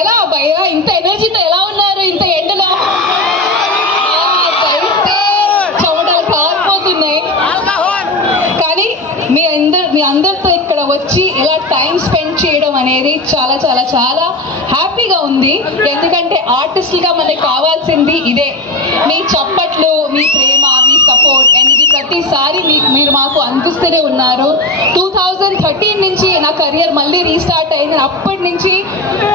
ఎలా భయ్యా ఇంత ఎనర్జీతో ఎలా ఉన్నారు ఇంత ఎండలో? చెమటలు కారిపోతున్నాయి. కానీ మీ అందరితో ఇక్కడ వచ్చి ఇలా టైం స్పెండ్ చేయడం అనేది చాలా చాలా చాలా హ్యాపీగా ఉంది. ఎందుకంటే ఆర్టిస్టులుగా మనకి కావాల్సింది ఇదే, మీ చప్పట్లు, మీ ప్రేమ, మీ సపోర్ట్. అండ్ ఇది ప్రతిసారి మీరు మాకు అందిస్తూనే ఉన్నారు. 2013 నుంచి నా కెరియర్ మళ్ళీ రీస్టార్ట్ అయింది. అప్పటి నుంచి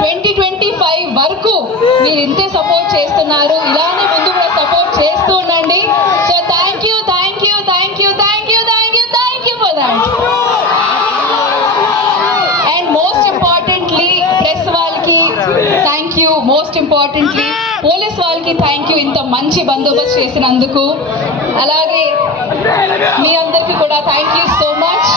2025 వరకు మీరు ఇంతే సపోర్ట్ చేస్తున్నారు. ఇలానే ముందు కూడా సపోర్ట్ చేస్తూ ఉండండి. So thank you thank you thank you thank you thank you thank you for that. And most importantly press వాళ్ళకి thank you. Most importantly police వాళ్ళకి థ్యాంక్ యూ, ఇంత మంచి బందోబస్తు చేసినందుకు. అలాగే మీ అందరికీ కూడా thank you so much.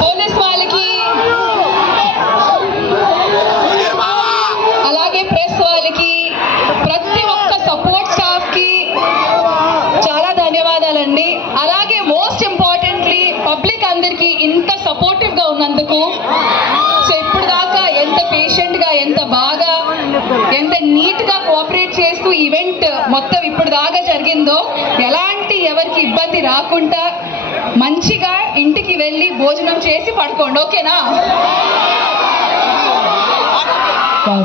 Police వాళ్ళకి అలాగే ప్రెస్ వాళ్ళకి ప్రతి ఒక్క సపోర్ట్ స్టాఫ్కి చాలా ధన్యవాదాలండి. అలాగే మోస్ట్ ఇంపార్టెంట్లీ పబ్లిక్ అందరికీ ఇంత సపోర్టివ్గా ఉన్నందుకు. సో ఇప్పుడు దాకా ఎంత పేషెంట్గా, ఎంత బాగా, ఎంత నీట్గా కోఆపరేట్ చేస్తూ ఈవెంట్ మొత్తం ఇప్పుడు దాకా జరిగిందో, ఎలాంటి ఎవరికి ఇబ్బంది రాకుండా మంచిగా ఇంటికి వెళ్ళి భోజనం చేసి పడుకోండి. ఓకేనా?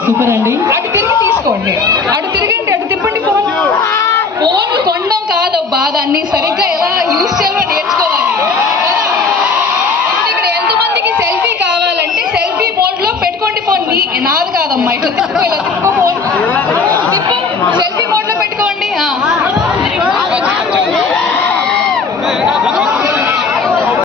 సూపర్ అండి. అటు తిరిగి తీసుకోండి, అటు తిరగండి, అటు తిప్పండి. ఫోన్లు కొనడం కాదబ్బా, దాన్ని సరిగ్గా ఎలా యూజ్ చేయాలో నేర్చుకోవాలి. ఇక్కడ ఎంతమందికి సెల్ఫీ కావాలంటే సెల్ఫీ మోడ్ లో పెట్టుకోండి ఫోన్. నాది కాదమ్మా, ఇట్లా తిప్పుకో, ఇలా తిప్పుకో ఫోన్.